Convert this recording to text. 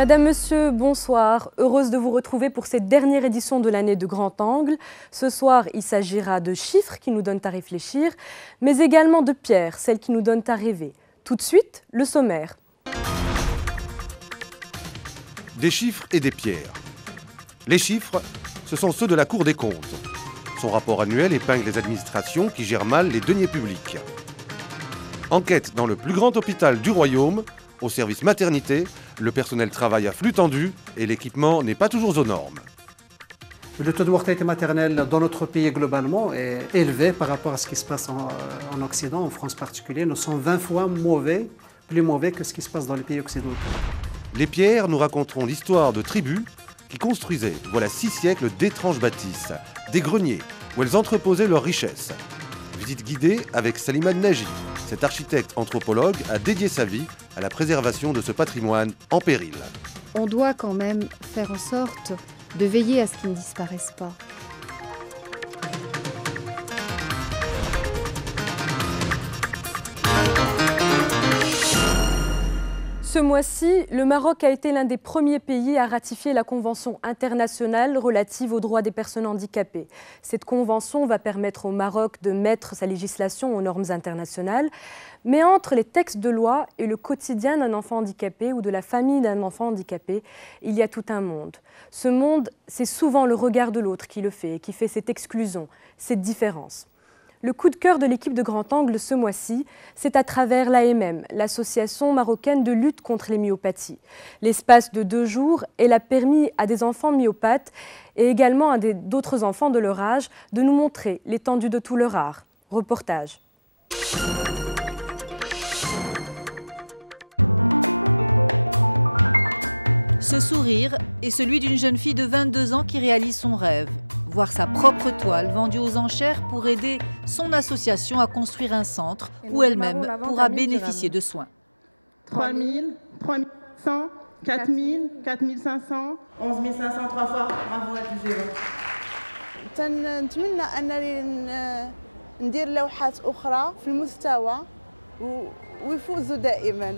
Madame, Monsieur, bonsoir. Heureuse de vous retrouver pour cette dernière édition de l'année de Grand Angle. Ce soir, il s'agira de chiffres qui nous donnent à réfléchir, mais également de pierres, celles qui nous donnent à rêver. Tout de suite, le sommaire. Des chiffres et des pierres. Les chiffres, ce sont ceux de la Cour des comptes. Son rapport annuel épingle les administrations qui gèrent mal les deniers publics. Enquête dans le plus grand hôpital du royaume. Au service maternité, le personnel travaille à flux tendu et l'équipement n'est pas toujours aux normes. Le taux de mortalité maternelle dans notre pays globalement est élevé par rapport à ce qui se passe en Occident, en France en particulier. Nous sommes 20 fois plus mauvais que ce qui se passe dans les pays occidentaux. Les pierres nous raconteront l'histoire de tribus qui construisaient, voilà 6 siècles, d'étranges bâtisses, des greniers où elles entreposaient leurs richesses. Visite guidée avec Salimane Nagy. Cet architecte anthropologue a dédié sa vie à la préservation de ce patrimoine en péril. On doit quand même faire en sorte de veiller à ce qu'il ne disparaisse pas. Ce mois-ci, le Maroc a été l'un des premiers pays à ratifier la Convention internationale relative aux droits des personnes handicapées. Cette convention va permettre au Maroc de mettre sa législation aux normes internationales. Mais entre les textes de loi et le quotidien d'un enfant handicapé ou de la famille d'un enfant handicapé, il y a tout un monde. Ce monde, c'est souvent le regard de l'autre qui le fait, qui fait cette exclusion, cette différence. Le coup de cœur de l'équipe de Grand Angle ce mois-ci, c'est à travers l'AMM, l'Association marocaine de lutte contre les myopathies. L'espace de 2 jours, elle a permis à des enfants myopathes et également à d'autres enfants de leur âge de nous montrer l'étendue de tout leur art. Reportage. Ce sourire est celui d'une jeune fille de 22 ans qui réalise son rêve. Voir sa propre toile vendue aux enchères pour aider son association à construire un centre où elle-même pourra bénéficier de soins. 3 000, 3 100, 4 000, 4 500, 11 500 3 fois. Bravo à tous. نتمنى أنني ندير لوحات أخرى في المستوى ويفوزوا دائما.